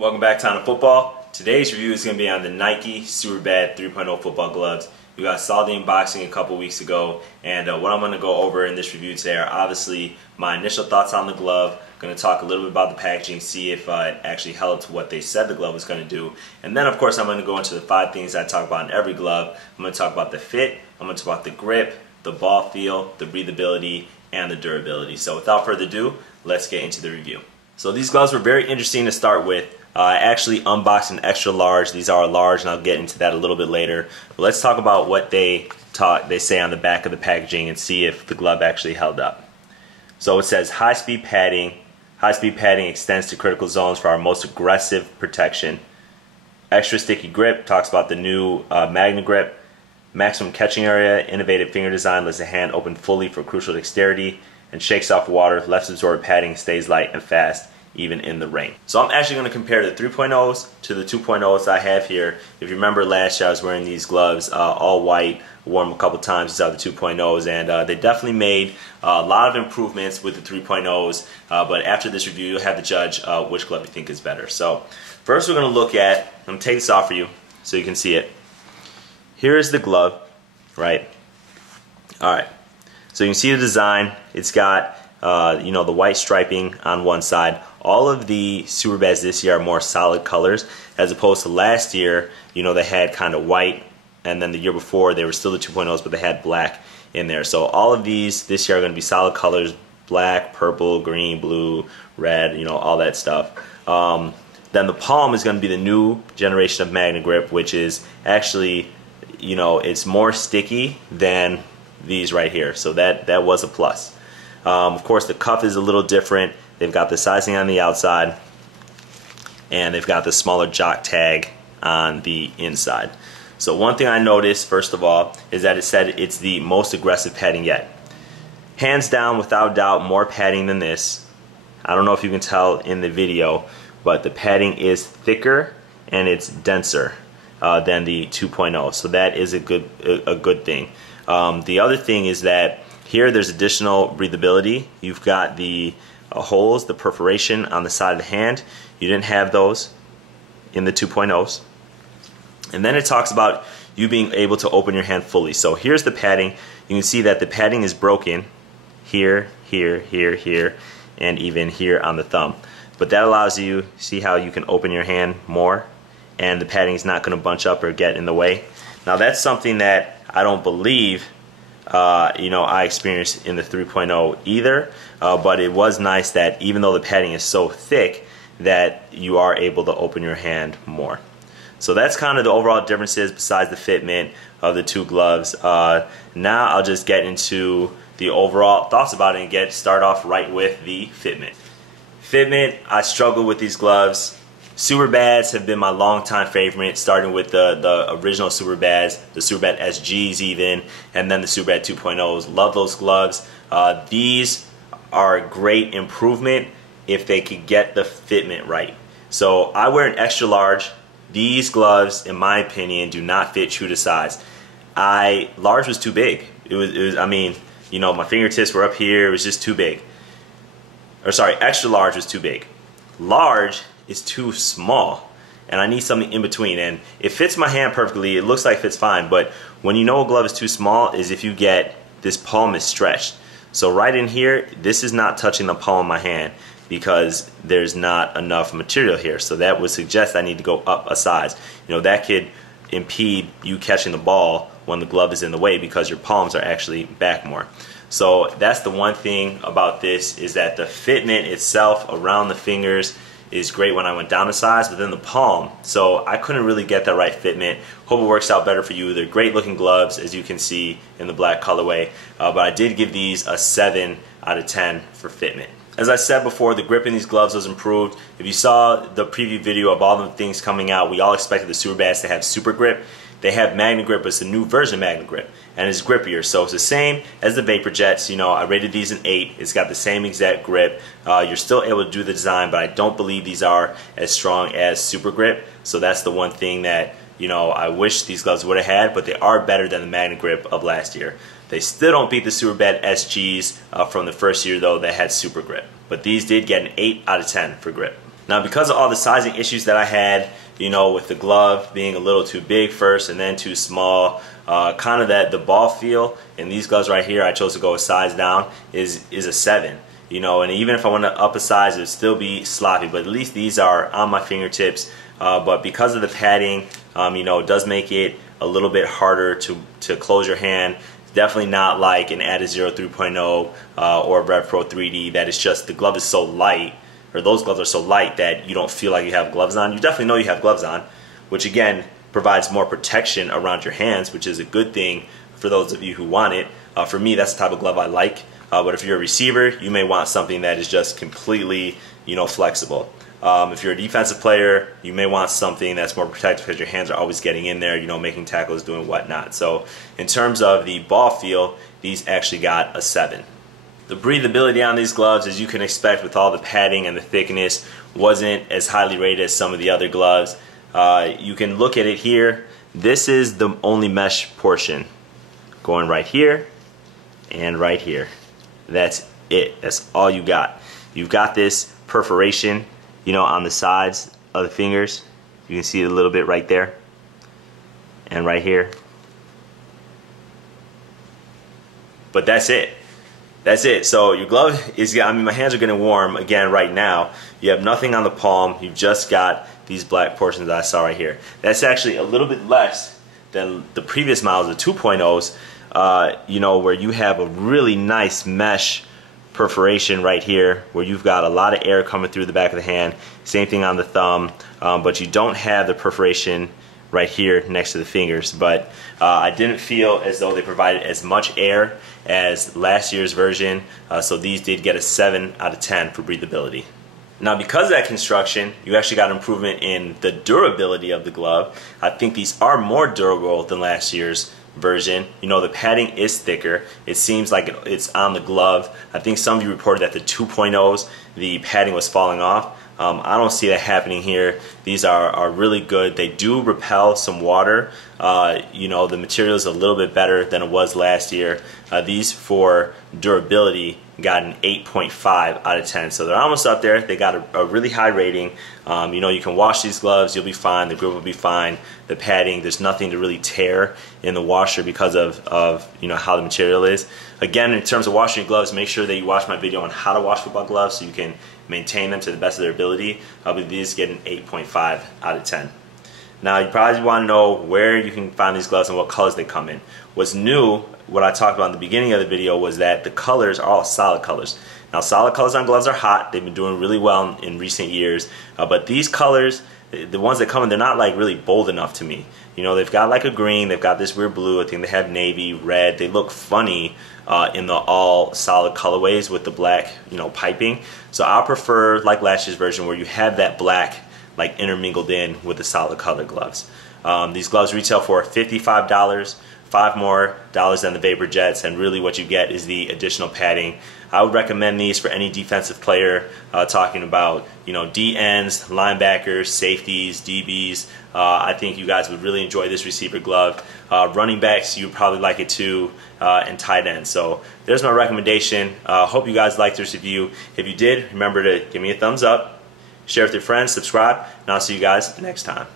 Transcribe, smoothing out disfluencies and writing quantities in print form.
Welcome back to On Football. Today's review is going to be on the Nike Superbad 3.0 football gloves. We saw the unboxing a couple weeks ago, and what I'm going to go over in this review today are obviously my initial thoughts on the glove. I'm going to talk a little bit about the packaging, see if it actually held to what they said the glove was going to do. And then of course I'm going to go into the 5 things I talk about in every glove. I'm going to talk about the fit, I'm going to talk about the grip, the ball feel, the breathability, and the durability. So without further ado, let's get into the review. So these gloves were very interesting to start with. I actually unboxed an extra large. These are a large, and I'll get into that a little bit later. But let's talk about what they say on the back of the packaging and see if the glove actually held up. So it says high-speed padding. High-speed padding extends to critical zones for our most aggressive protection. Extra sticky grip talks about the new Magna Grip. Maximum catching area. Innovative finger design lets the hand open fully for crucial dexterity and shakes off water. Less absorbed padding stays light and fast even in the rain. So I'm actually going to compare the 3.0s to the 2.0s I have here. If you remember last year I was wearing these gloves all white, wore them a couple times. These are the 2.0s, and they definitely made a lot of improvements with the 3.0s, but after this review you'll have to judge which glove you think is better. So first we're going to look at, I'm going to take this off for you so you can see it. Here is the glove, right? Alright, so you can see the design. It's got you know, the white striping on one side. All of the Superbads this year are more solid colors, as opposed to last year, you know, they had kind of white, and then the year before they were still the 2.0s, but they had black in there. So all of these this year are going to be solid colors: black, purple, green, blue, red, you know, all that stuff. Then the palm is going to be the new generation of Magna Grip, which is actually, you know, it's more sticky than these right here. So that was a plus. Of course, the cuff is a little different. They've got the sizing on the outside, and they've got the smaller jock tag on the inside. So one thing I noticed, first of all, is that it said it's the most aggressive padding yet. Hands down, without doubt, more padding than this. I don't know if you can tell in the video, but the padding is thicker and it's denser than the 2.0. So that is a good thing. The other thing is that here there's additional breathability. You've got the holes, the perforation on the side of the hand. You didn't have those in the 2.0s. And then it talks about you being able to open your hand fully. So here's the padding. You can see that the padding is broken here, here, here, here, and even here on the thumb. But that allows you, see how you can open your hand more, and the padding is not going to bunch up or get in the way. Now that's something that I don't believe you know, I experienced in the 3.0 either, but it was nice that even though the padding is so thick, that you are able to open your hand more. So that's kind of the overall differences besides the fitment of the two gloves. Now I'll just get into the overall thoughts about it and start off right with the fitment. Fitment, I struggle with these gloves. Superbads have been my longtime favorite, starting with the original Superbads, the Superbad SGs even, and then the Superbad 2.0s. Love those gloves. These are a great improvement if they could get the fitment right. So I wear an extra large. These gloves, in my opinion, do not fit true to size. Large was too big. It was, I mean, you know, my fingertips were up here. It was just too big. Or sorry, extra large was too big. Large is too small, and I need something in between, and it fits my hand perfectly. It looks like it fits fine, but when you know a glove is too small is if you get this palm is stretched. So right in here, this is not touching the palm of my hand because there's not enough material here. So that would suggest I need to go up a size. You know, that could impede you catching the ball when the glove is in the way because your palms are actually back more. So that's the one thing about this, is that the fitment itself around the fingers is great when I went down a size, but then the palm, so I couldn't really get that right fitment. Hope it works out better for you. They're great looking gloves, as you can see in the black colorway, but I did give these a 7 out of 10 for fitment. As I said before, the grip in these gloves was improved. If you saw the preview video of all the things coming out, we all expected the Superbads to have super grip. They have Magna Grip, but it's a new version of Magna Grip, and it's grippier. So it's the same as the Vapor Jets. You know, I rated these an 8. It's got the same exact grip. You're still able to do the design, but I don't believe these are as strong as Super Grip. So that's the one thing that, you know, I wish these gloves would have had, but they are better than the Magna Grip of last year. They still don't beat the Superbad SGs from the first year, though, that had Super Grip. But these did get an 8 out of 10 for grip. Now, because of all the sizing issues that I had, you know, with the glove being a little too big first and then too small, kind of the ball feel in these gloves right here, I chose to go a size down, is a 7. You know, and even if I want to up a size, it would still be sloppy, but at least these are on my fingertips. But because of the padding, you know, it does make it a little bit harder to close your hand. It's definitely not like an Adizero 3.0 or Rev Pro 3D that is just, the glove is so light, or those gloves are so light that you don't feel like you have gloves on. You definitely know you have gloves on, which again provides more protection around your hands, which is a good thing for those of you who want it. For me, that's the type of glove I like. But if you're a receiver, you may want something that is just completely, you know, flexible. If you're a defensive player, you may want something that's more protective because your hands are always getting in there, you know, making tackles, doing whatnot. So in terms of the ball feel, these actually got a 7. The breathability on these gloves, as you can expect with all the padding and the thickness, wasn't as highly rated as some of the other gloves. You can look at it here. This is the only mesh portion going right here and right here. That's it. That's all you got. You've got this perforation, you know, on the sides of the fingers. You can see it a little bit right there and right here. But that's it. That's it. So your glove is, I mean, my hands are getting warm again right now. You have nothing on the palm. You've just got these black portions that I saw right here. That's actually a little bit less than the previous models, the 2.0s, you know, where you have a really nice mesh perforation right here, where you've got a lot of air coming through the back of the hand. Same thing on the thumb, but you don't have the perforation right here next to the fingers. But I didn't feel as though they provided as much air as last year's version, so these did get a 7 out of 10 for breathability. Now, because of that construction, you actually got improvement in the durability of the glove. I think these are more durable than last year's version. You know, the padding is thicker. It seems like it's on the glove. I think some of you reported that the 2.0s, the padding was falling off. I don't see that happening here. These are really good. They do repel some water. You know, the material is a little bit better than it was last year. These for durability got an 8.5 out of 10. So they're almost up there. They got a really high rating. You know, you can wash these gloves, you'll be fine. The grip will be fine. The padding, there's nothing to really tear in the washer because of you know, how the material is. Again, in terms of washing your gloves, make sure that you watch my video on how to wash football gloves so you can maintain them to the best of their ability. But these get an 8.5 out of 10. Now, you probably want to know where you can find these gloves and what colors they come in. What's new, what I talked about in the beginning of the video, was that the colors are all solid colors. Now, solid colors on gloves are hot. They've been doing really well in recent years. But these colors, the ones that come in, they're not like really bold enough to me. You know, they've got like a green, they've got this weird blue, I think they have navy, red. They look funny in the all solid colorways with the black, you know, piping. So I prefer like last year's version where you have that black like intermingled in with the solid color gloves. These gloves retail for $55, $5 more than the Vapor Jets, and really what you get is the additional padding. I would recommend these for any defensive player, talking about, you know, DNs, linebackers, safeties, DBs. I think you guys would really enjoy this receiver glove. Running backs, you would probably like it too, and tight ends. So there's my recommendation. Hope you guys liked this review. If you did, remember to give me a thumbs up, share with your friends, subscribe, and I'll see you guys next time.